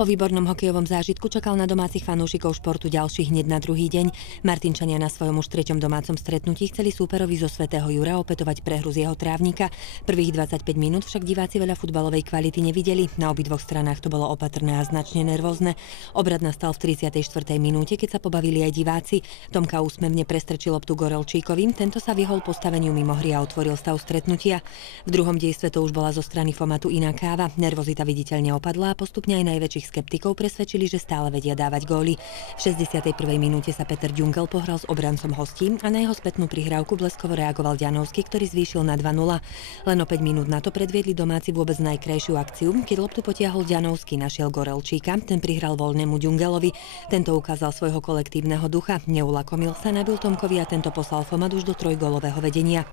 Po výbornom hokejovom zážitku čakal na domácich fanúšikov športu ďalší hneď na druhý deň. Martinčania na svojom už treťom domácom stretnutí chceli súperovi zo Svätého Jura opätovať prehru z jeho trávnika. Prvých 25 minút však diváci veľa futbalovej kvality nevideli. Na obidvoch stranách to bolo opatrné a značne nervózne. Obrad nastal v 34. minúte, keď sa pobavili aj diváci. Tomka úsmevne prestrčil loptu Gorelčíkovi, tento sa vyhol postaveniu mimo hry a otvoril stav stretnutia. V druhom dejstve to už bola zo strany Fomatu iná káva. Nervozita viditeľne opadla a postupne aj najväčších skeptikov presvedčili, že stále vedia dávať góly. V 61. minúte sa Peter Ďungel pohral s obrancom hostí a na jeho spätnú prihrávku bleskovo reagoval Ďanovský, ktorý zvýšil na 2:0. Len o 5 minút na to predviedli domáci vôbec najkrajšiu akciu, keď loptu potiahol Ďanovský, našiel Gorelčíka, ten prihral voľnému Ďungelovi. Tento ukázal svojho kolektívneho ducha, neulakomil sa, nabil Tomkovi a tento poslal Fomat už do trojgólového vedenia.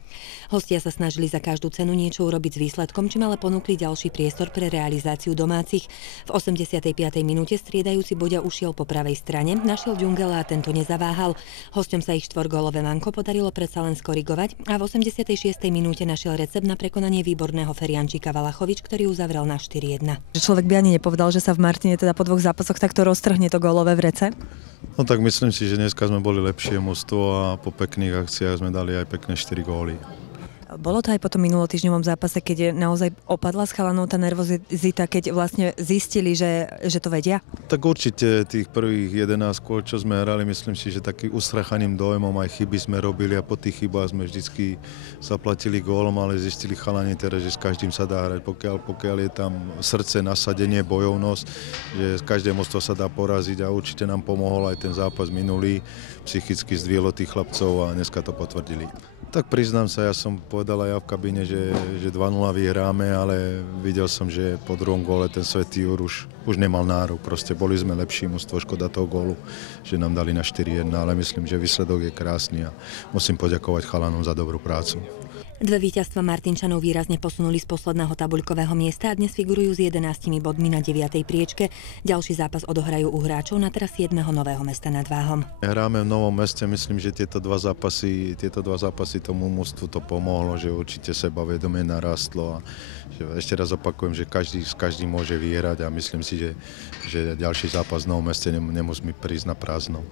Hostia sa snažili za každú cenu niečo urobiť s výsledkom, čím ale ponúkli ďalší priestor pre realizáciu domácich. V 85. minúte striedajúci Boďa ušiel po pravej strane, našiel Ďungela a tento nezaváhal. Hosťom sa ich štvorgólové manko podarilo predsa len skorigovať a v 86. minúte našiel recept na prekonanie výborného Feriančíka Valachovič, ktorý uzavrel na 4:1. Človek by ani nepovedal, že sa v Martine teda po dvoch zápasoch takto roztrhne to gólové vrece? No tak myslím si, že dneska sme boli lepšie mužstvo a po pekných akciách sme dali aj pekné 4 góly. Bolo to aj po tom minulotýždňovom zápase, keď naozaj opadla s chalanou tá nervozita, keď vlastne zistili, že to vedia? Tak určite tých prvých 11 kôl, čo sme hrali, myslím si, že takým ustrachaným dojmom aj chyby sme robili a po tých chybách sme vždycky zaplatili gólom, ale zistili chalani teraz, že s každým sa dá hrať. Pokiaľ je tam srdce, nasadenie, bojovnosť, že každé motstvo sa dá poraziť a určite nám pomohol aj ten zápas minulý. Psychicky zdvihlo tých chlapcov a dneska to potvrdili. Tak priznám sa, ja som povedal aj ja v kabíne, že 2:0 vyhráme, ale videl som, že po druhom góle ten Svätý Jur už nemal nárok. Proste boli sme lepší mužstvo, škoda toho gólu, že nám dali na 4:1, ale myslím, že výsledok je krásny a musím poďakovať chalanom za dobrú prácu. Dve víťazstva Martinčanov výrazne posunuli z posledného tabuľkového miesta a dnes figurujú s 11 bodmi na 9. priečke. Ďalší zápas odohrajú u hráčov na teraz 7. Nového Mesta nad Váhom. Hráme v Novom Meste, myslím, že tieto dva zápasy tomu mužstvu to pomohlo, že určite sebavedomie narastlo a že ešte raz opakujem, že každý s každým môže vyhrať a myslím si, že ďalší zápas v Novom Meste nemusí prísť na prázdno.